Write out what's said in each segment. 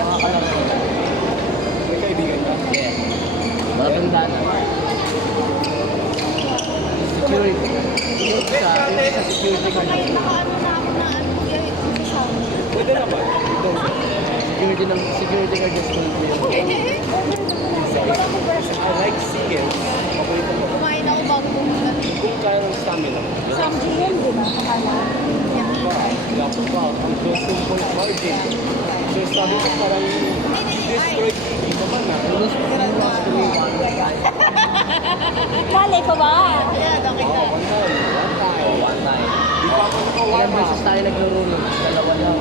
Nakakalaro ko lang. May kaibigan ka? Yeah. Matanda na. Security. Yung sa security guard. Nakaano na ako na ano, yung sa sound. Pwede naman. Security guard ng school ko yun. I like seagulls. Paborito ko. Kumain ako bago pumunta. Kung kaya ng stamina. Sam GM, di ba? Akala. Dapat pa. Ang closing point margin. So sabi ko parang destroy. Ito man na. Malay pa ba? Ayan, okay na. One time. Di pa ako Ilang nakawarm beses tayo naglaro nun? Dalawa lang.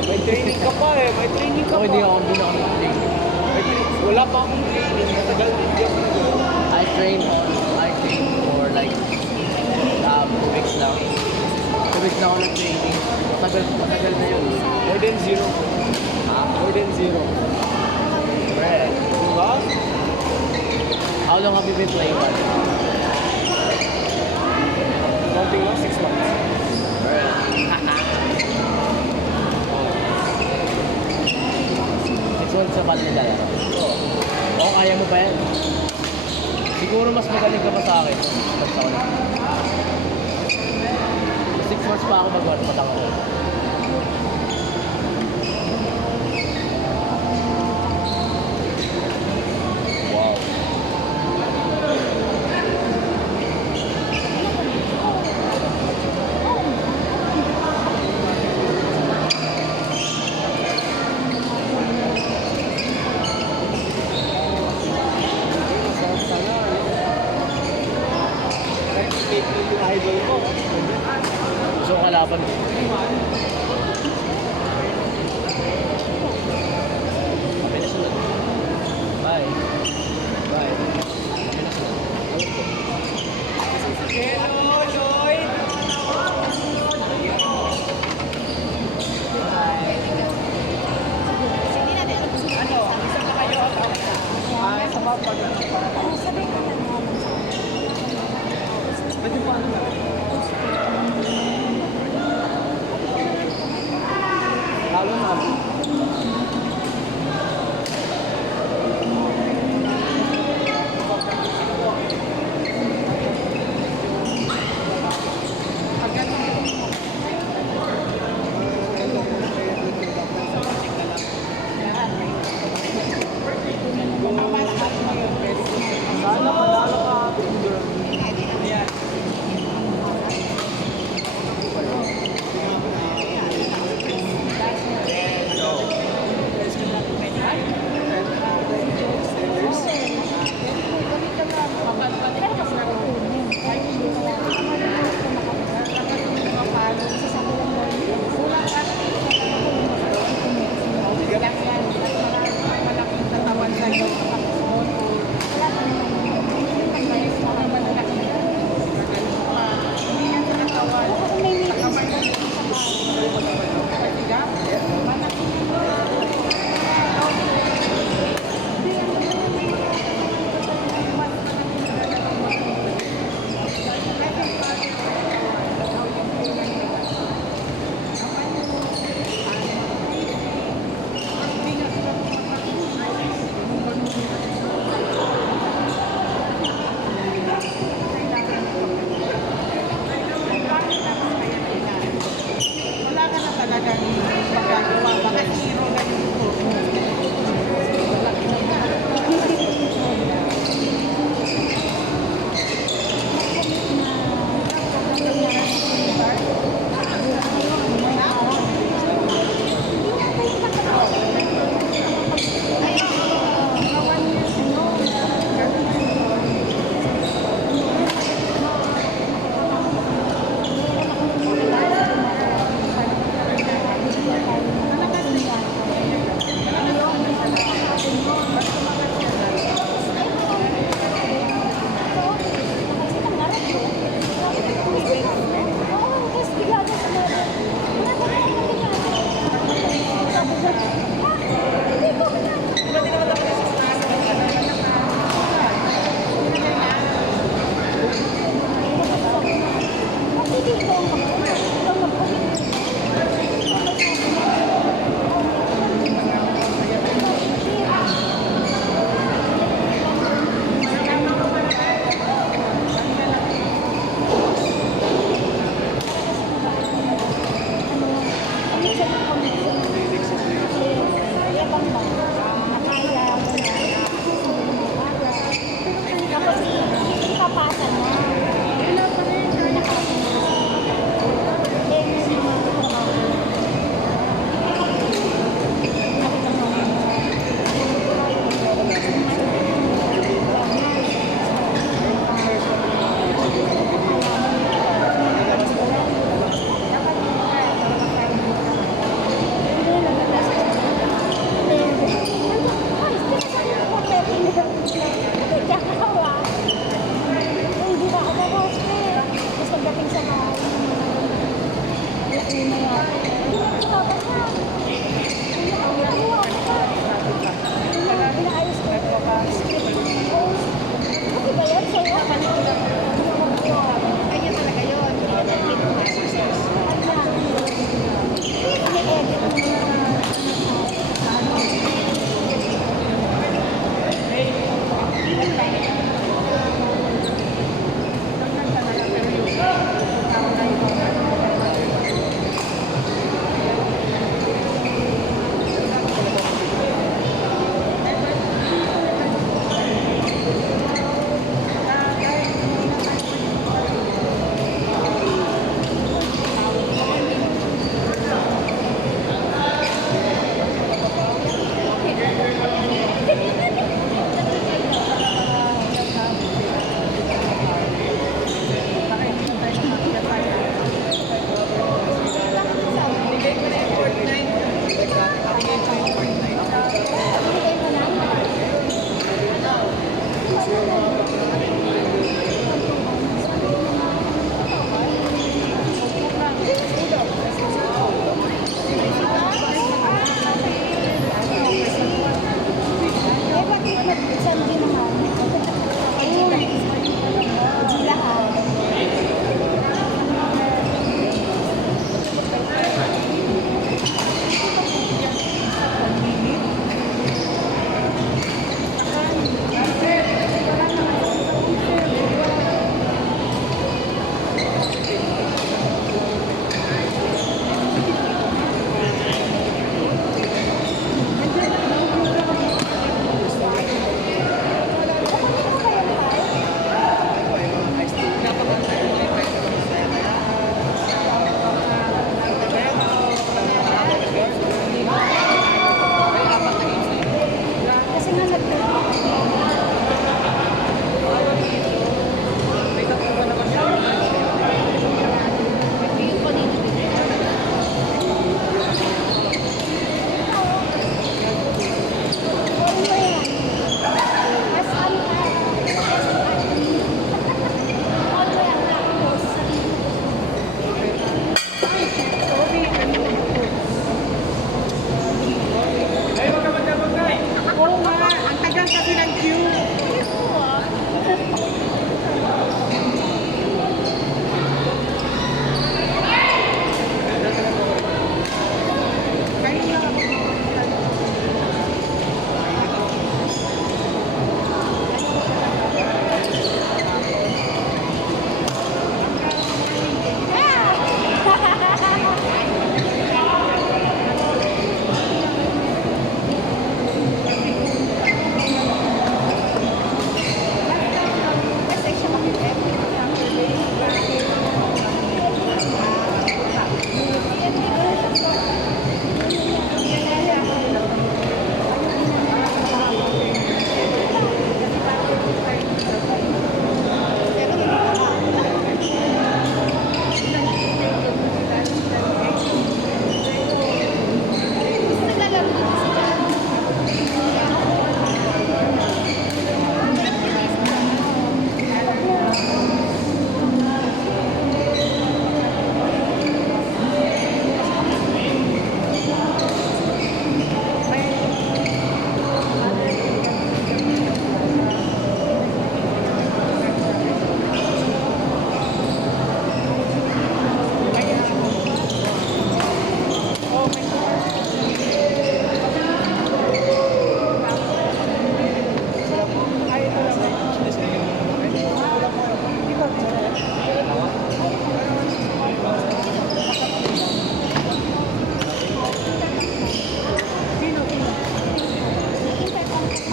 May training ka pa eh. May training ka Ako pa. hindi ako nag-play. Wala pa akong training. Matagal hindi ako nag- I train for like 2 weeks now. 2 weeks na ako nag-training. Matagal na yun. More than zero. Ha? More than zero. Brad, Diba? how long have you been playing that? Counting lang 6 months. Brad. 6 months sa pala nila. Oo, kaya mo pa yan. Siguro mas magaling ka pa sa akin. Basta ko lang. 6 months pa ako mag-warm ako. Wow. Sana. Next week yung idol ko. So, kalaban mo. Kami na sunod. Bye. Bye. Kami na sunod. Hello, Lloyd! Sige na, ano gusto mo? Isa na kayo. Sa mapa na. Sabi ko na nga. Pwede pa ano na? Lalo na. Sana manalo ka.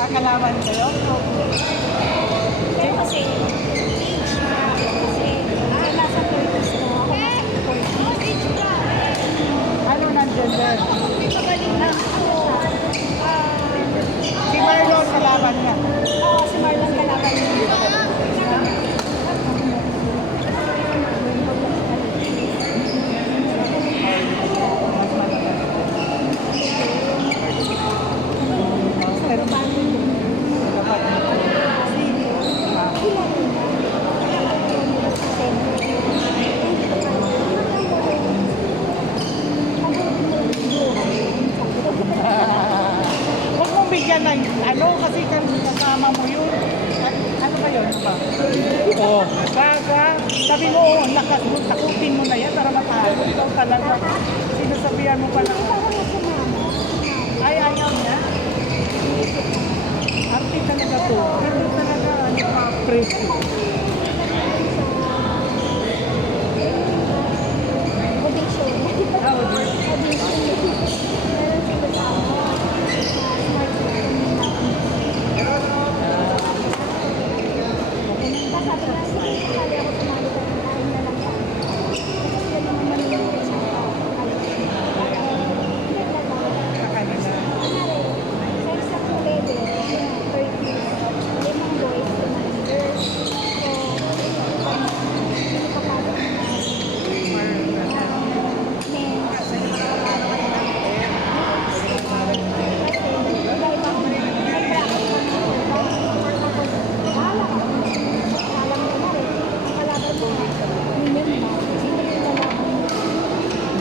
Magkakalaban kayo? Pero kasi, age na. Kasi, nasa 30s ko. Ako nasa 40s. Ano nandiyan din? Si Marlon kalaban niya. Oo, si Marlon kalaban niya. Pero dapat huwag mong bigyan ng ano kasi kasama mo yun. Ano ba yun? Oo. Sabi mo, oh, takutin mo na yan para matalo. Ikaw talaga. Sinasabihan mo pala. Ay, ayaw niya. Arte talaga to. Ito talaga, ano pa, preso.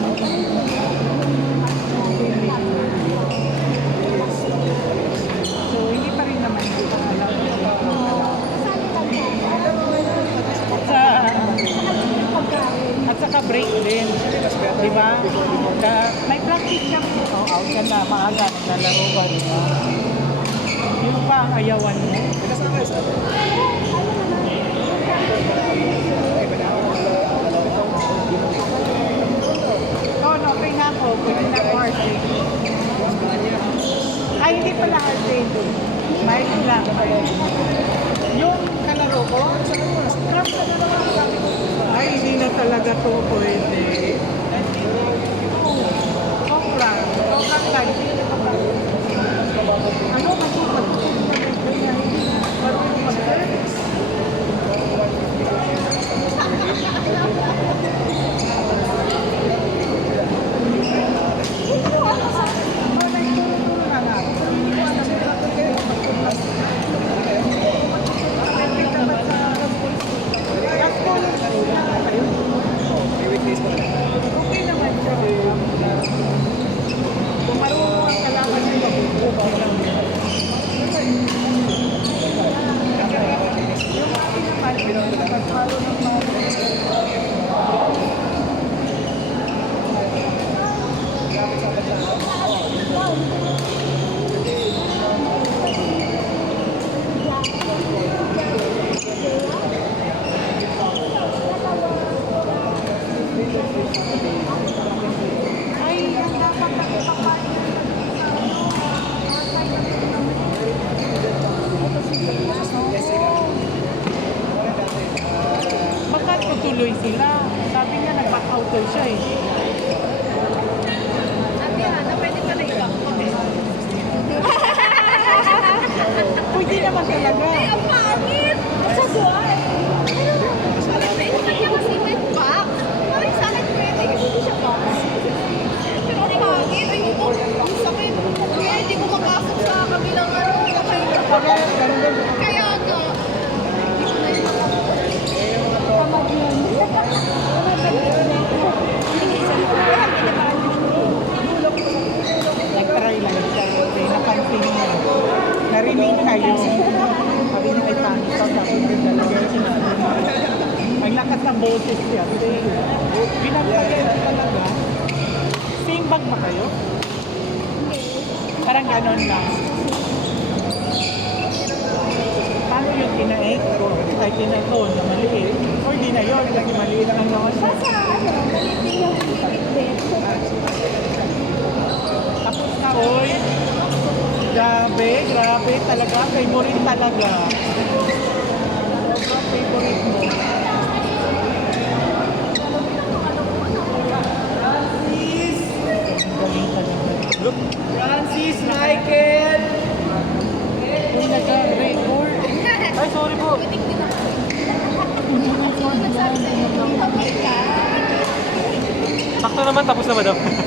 Sa kanila. So, hindi pa rin naman yung pangalan. At saka break din. Di ba? May practice ka. Oh, out ka na, maaga, naglalaro ka. Di ba? Yung pa ang ayawan mo. Oh, no, okay na ako. Pwede na ako arcade. Ay, hindi pala arcade. May lang. Yung kalaro ko, scrap na naman sabi ko. Ay, hindi na talaga to pwede. Sobrang light. Ano, masupag. Marunong mag-service. Okay naman siya. Kung marunong ang kalaban niya, okay lang. Yung akin naman, pagpalo ng mga ay, ang dapat nakipagpain. Bakit tutuloy sila? Sabi niya nag-back out daw siya eh. Pwede naman talaga. Sa buwan. Kaya nga. Nag-try lang siya. Okay, napansin niya. Narinig kayo. Sabi niya ay pangit ka. Sabi niya talaga. Ang lakas ng boses niya. Pinagpagay talaga. Same bag ba kayo? Parang ganon lang. Paano yung tinaik? Kahit tinakon na maliit. O hindi na yun. Lagi maliit ang naman. Basta, maliit din yung limit din. Tapos na, oy. Grabe. grabe talaga. Favorite talaga. Sobrang favorite mo. Galing talaga. Francis Michael! Uy, nag-record. Ay, sorry po. Sakto naman, tapos na madam.